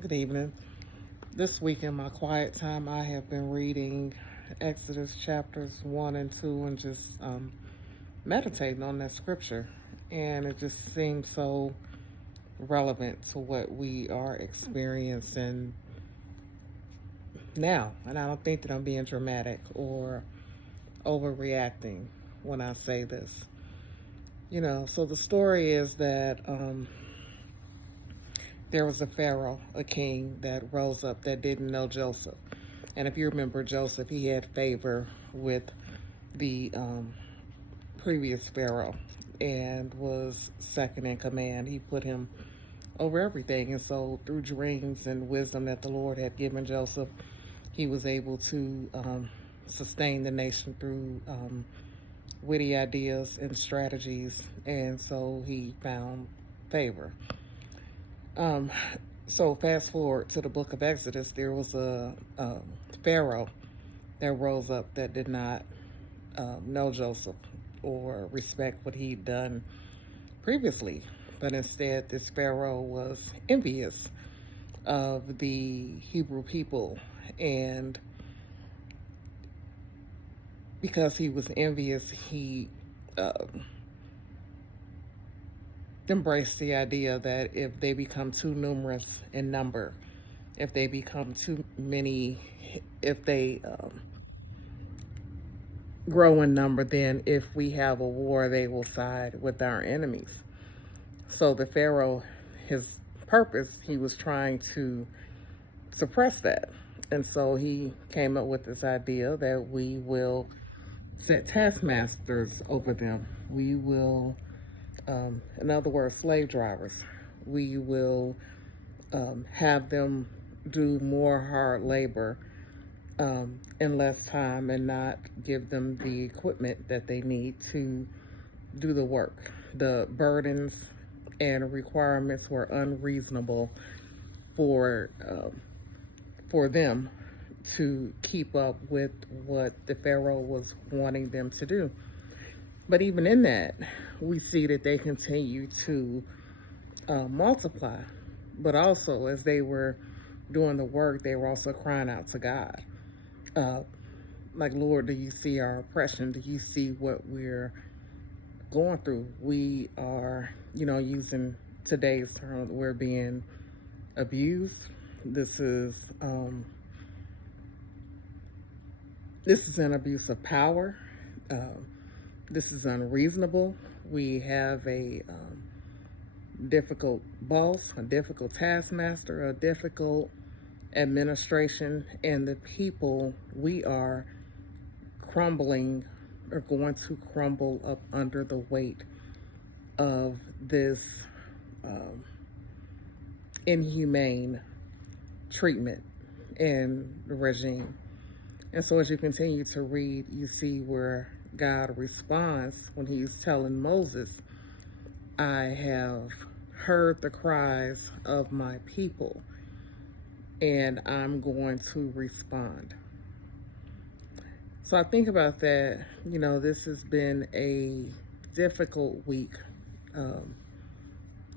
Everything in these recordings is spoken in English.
Good evening. This week in my quiet time, I have been reading Exodus chapters 1 and 2 and just meditating on that scripture. And it just seems so relevant to what we are experiencing now. And I don't think that I'm being dramatic or overreacting when I say this. So the story is that there was a pharaoh, a king that rose up that didn't know Joseph. And if you remember Joseph, he had favor with the previous pharaoh and was second in command. He put him over everything. And so, through dreams and wisdom that the Lord had given Joseph, he was able to sustain the nation through witty ideas and strategies. And so, he found favor. Um, so, fast forward to the book of Exodus, there was a pharaoh that rose up that did not know Joseph or respect what he'd done previously. But instead, this Pharaoh was envious of the Hebrew people. And because he was envious, he uh, embraced the idea that if they become too numerous in number, if they become too many, if they grow in number, then if we have a war, they will side with our enemies. So the Pharaoh, his purpose, he was trying to suppress that. And so he came up with this idea that we will set taskmasters over them. We will, in other words, slave drivers. We will have them do more hard labor in less time and not give them the equipment that they need to do the work. The burdens and requirements were unreasonable for them to keep up with what the Pharaoh was wanting them to do. But even in that, we see that they continue to multiply. But also, as they were doing the work, they were also crying out to God. Uh, like, Lord, do you see our oppression? Do you see what we're going through? We are, using today's term, we're being abused. This is um, this is an abuse of power. Um, this is unreasonable. We have a difficult boss, a difficult taskmaster, a difficult administration, and the people we are crumbling are going to crumble up under the weight of this um, inhumane treatment and regime. And so, as you continue to read, you see where God responds when he's telling Moses, I have heard the cries of my people, and I'm going to respond. So I think about that. This has been a difficult week um,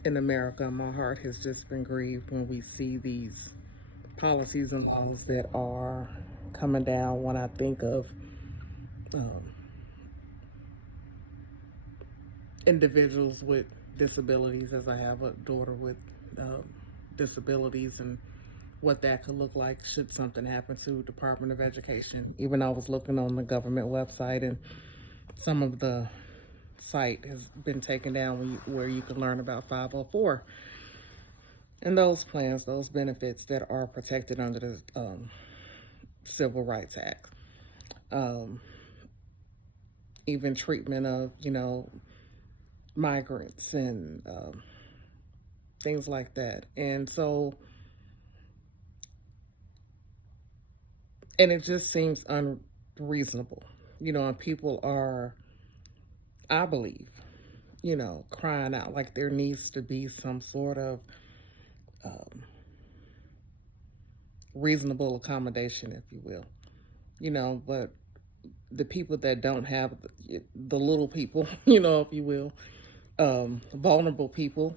in America. My heart has just been grieved when we see these policies and laws that are coming down. When I think of um, individuals with disabilities, as I have a daughter with disabilities, and what that could look like should something happen to Department of Education. Even I was looking on the government website, and some of the site has been taken down where you can learn about 504 and those plans, those benefits that are protected under the Civil Rights Act. Um, Even treatment of, migrants and things like that. And so, and it just seems unreasonable, and people are, I believe, crying out like there needs to be some sort of um, reasonable accommodation, if you will, but the people that don't have the little people, if you will, vulnerable people,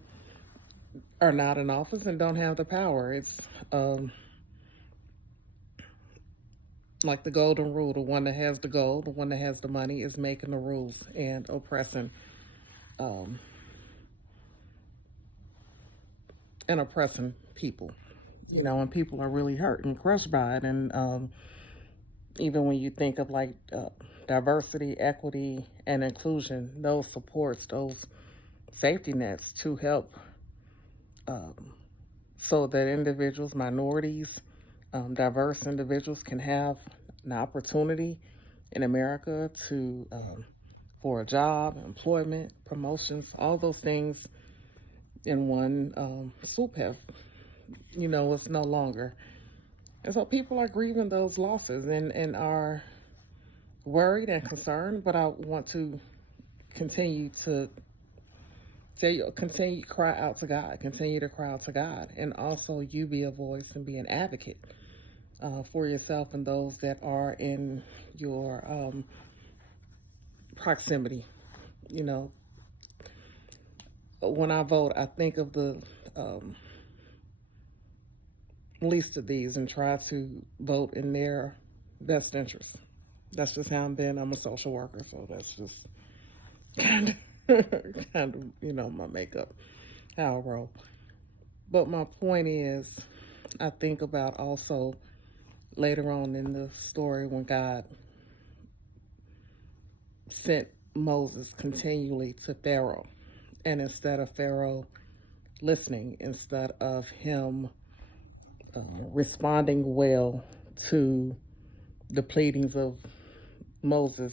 are not in office and don't have the power. It's um, like the golden rule: the one that has the gold, the one that has the money, is making the rules and oppressing, um, and oppressing people. And people are really hurt and crushed by it. And even when you think of like diversity, equity, and inclusion, those supports, those safety nets to help, um, so that individuals, minorities, diverse individuals can have an opportunity in America to for a job, employment, promotions, all those things in one swoop have, it's no longer. And so people are grieving those losses and are worried and concerned, but I want to continue to continue to cry out to God, continue to cry out to God, and also you be a voice and be an advocate for yourself and those that are in your proximity. You know, when I vote, I think of the um, least of these and try to vote in their best interest. That's just how I'm been. I'm a social worker, so that's just kind kind of my makeup, how I roll. But my point is, I think about also later on in the story when God sent Moses continually to Pharaoh, and instead of Pharaoh listening, instead of him responding well to the pleadings of Moses,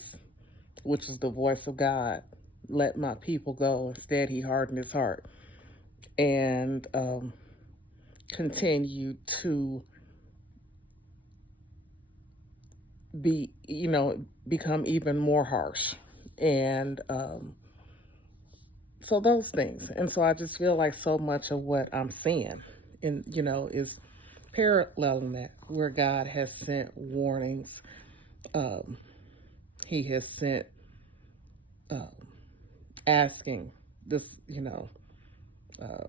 which is the voice of God, let my people go. Instead, he hardened his heart and continued to become even more harsh. And so those things. And so I just feel like so much of what I'm seeing is paralleling that, where God has sent warnings. Um, he has sent um, asking this, uh,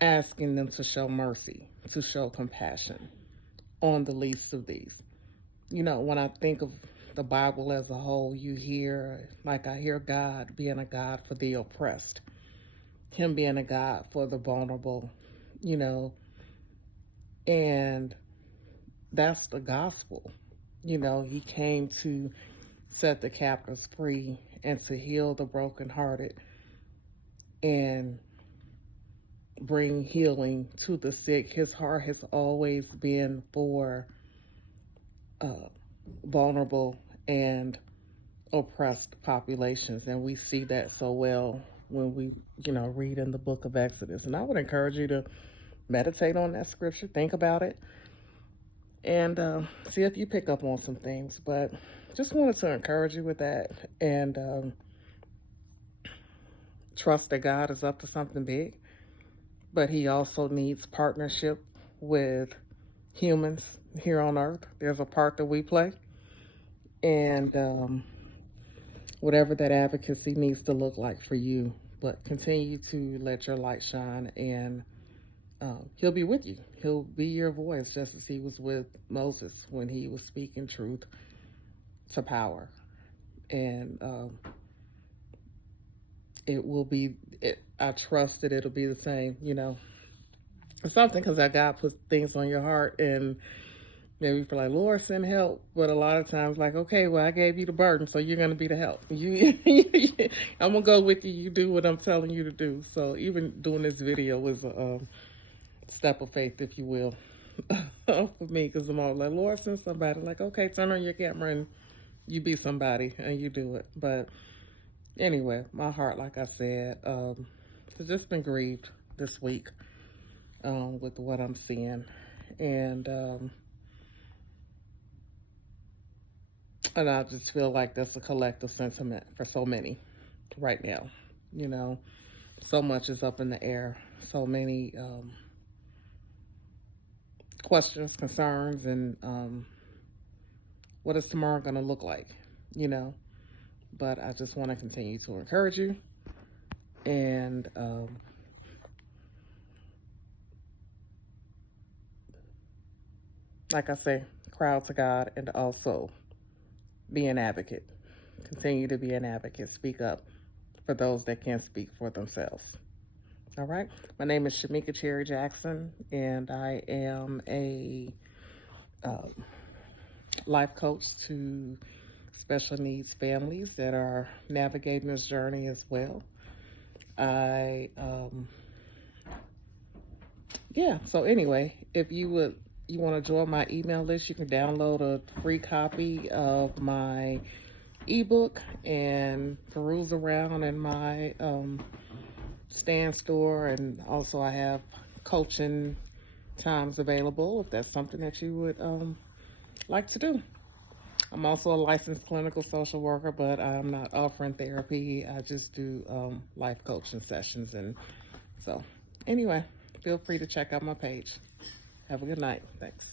asking them to show mercy, to show compassion on the least of these. When I think of the Bible as a whole, I hear God being a God for the oppressed, Him being a God for the vulnerable, you know, and that's the gospel. He came to set the captives free and to heal the brokenhearted and bring healing to the sick. His heart has always been for uh, vulnerable and oppressed populations, and we see that so well when we, read in the book of Exodus. And I would encourage you to meditate on that scripture, think about it, and see if you pick up on some things. But just wanted to encourage you with that, and trust that God is up to something big, but He also needs partnership with humans here on earth. There's a part that we play, and whatever that advocacy needs to look like for you. But continue to let your light shine, and He'll be with you. He'll be your voice, just as He was with Moses when he was speaking truth to power. And it will be, I trust that it'll be the same, It's something because God puts things on your heart, and maybe for like, Lord, send help. But a lot of times, like, okay, well, I gave you the burden, so you're going to be the help. I'm going to go with you. You do what I'm telling you to do. So even doing this video was a step of faith, if you will, for me, because I'm all like, Lord, send somebody. Like, okay, turn on your camera and you be somebody, and you do it. But anyway, my heart, like I said, has just been grieved this week with what I'm seeing. And I just feel like that's a collective sentiment for so many right now. You know, so much is up in the air. So many questions, concerns, and what is tomorrow going to look like? You know, but I just want to continue to encourage you. And like I say, cry out to God and also be an advocate. Continue to be an advocate. Speak up for those that can't speak for themselves. All right. My name is Shamika Cherry Jackson, and I am a um, life coach to special needs families that are navigating this journey as well. I, yeah, so anyway, if you want to join my email list, you can download a free copy of my ebook and peruse around in my stand store. And also, I have coaching times available if that's something that you would like to do. I'm also a licensed clinical social worker, but I'm not offering therapy. I just do life coaching sessions. And so, anyway, feel free to check out my page. Have a good night. Thanks.